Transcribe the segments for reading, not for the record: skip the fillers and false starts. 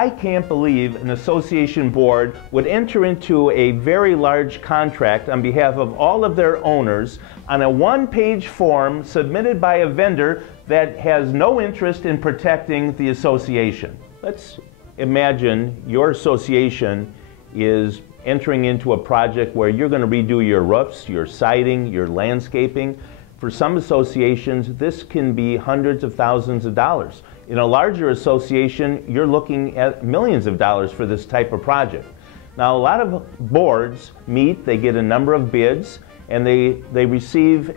I can't believe an association board would enter into a very large contract on behalf of all of their owners on a one-page form submitted by a vendor that has no interest in protecting the association. Let's imagine your association is entering into a project where you're going to redo your roofs, your siding, your landscaping. For some associations, this can be hundreds of thousands of dollars. In a larger association, you're looking at millions of dollars for this type of project. Now, a lot of boards meet, they get a number of bids, and they receive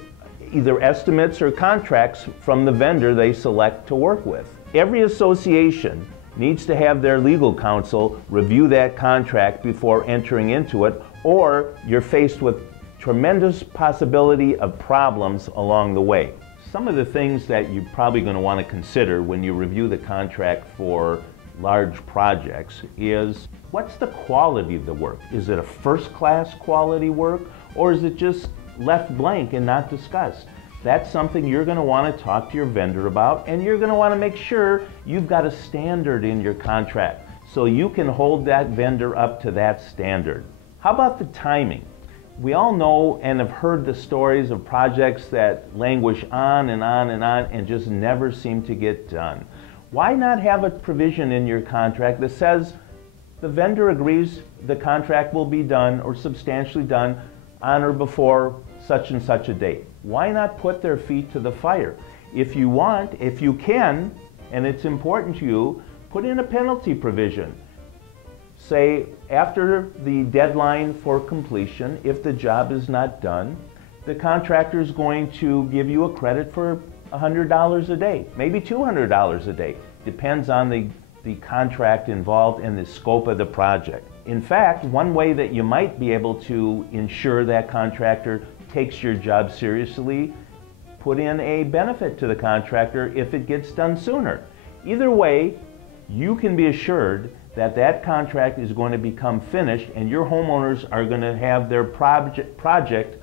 either estimates or contracts from the vendor they select to work with. Every association needs to have their legal counsel review that contract before entering into it, or you're faced with tremendous possibility of problems along the way. Some of the things that you're probably going to want to consider when you review the contract for large projects is, what's the quality of the work? Is it a first-class quality work, or is it just left blank and not discussed? That's something you're going to want to talk to your vendor about, and you're going to want to make sure you've got a standard in your contract so you can hold that vendor up to that standard. How about the timing? We all know and have heard the stories of projects that languish on and on and on and just never seem to get done. Why not have a provision in your contract that says the vendor agrees the contract will be done or substantially done on or before such and such a date? Why not put their feet to the fire? If you want, if you can, and it's important to you, put in a penalty provision. Say, after the deadline for completion, if the job is not done, the contractor is going to give you a credit for $100 a day, maybe $200 a day. Depends on the contract involved and the scope of the project. In fact, one way that you might be able to ensure that contractor takes your job seriously, put in a benefit to the contractor if it gets done sooner. Either way, you can be assured that that contract is going to become finished and your homeowners are going to have their project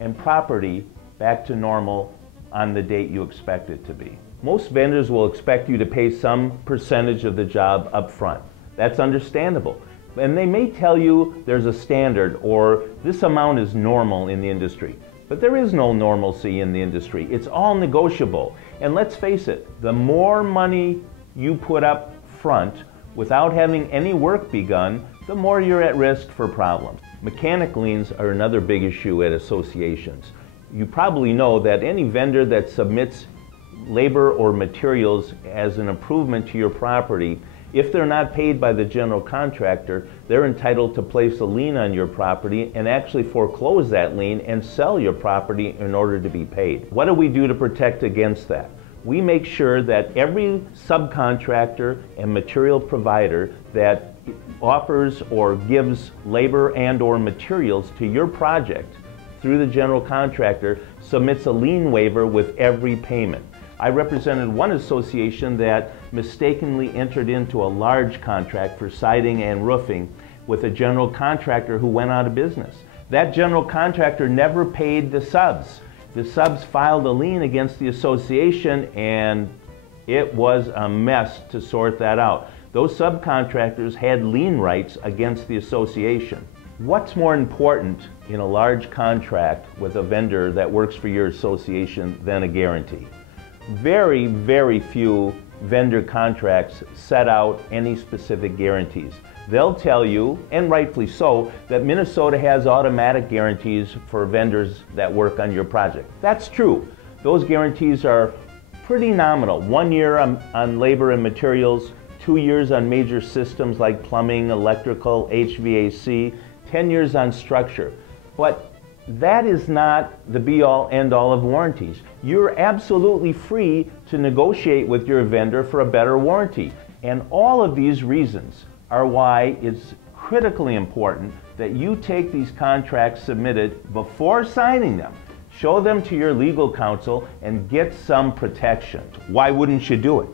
and property back to normal on the date you expect it to be. Most vendors will expect you to pay some percentage of the job up front. That's understandable. And they may tell you there's a standard or this amount is normal in the industry. But there is no normalcy in the industry. It's all negotiable. And let's face it, the more money you put up front without having any work begun, the more you're at risk for problems. Mechanic liens are another big issue at associations. You probably know that any vendor that submits labor or materials as an improvement to your property, if they're not paid by the general contractor, they're entitled to place a lien on your property and actually foreclose that lien and sell your property in order to be paid. What do we do to protect against that? We make sure that every subcontractor and material provider that offers or gives labor and or materials to your project through the general contractor submits a lien waiver with every payment. I represented one association that mistakenly entered into a large contract for siding and roofing with a general contractor who went out of business. That general contractor never paid the subs. The subs filed a lien against the association and it was a mess to sort that out. Those subcontractors had lien rights against the association. What's more important in a large contract with a vendor that works for your association than a guarantee? Very, very few vendor contracts set out any specific guarantees. They'll tell you, and rightfully so, that Minnesota has automatic guarantees for vendors that work on your project. That's true. Those guarantees are pretty nominal. 1 year on labor and materials, 2 years on major systems like plumbing, electrical, HVAC, 10 years on structure. But that is not the be-all, end-all of warranties. You're absolutely free to negotiate with your vendor for a better warranty. And all of these reasons are why it's critically important that you take these contracts submitted before signing them. Show them to your legal counsel and get some protection. Why wouldn't you do it?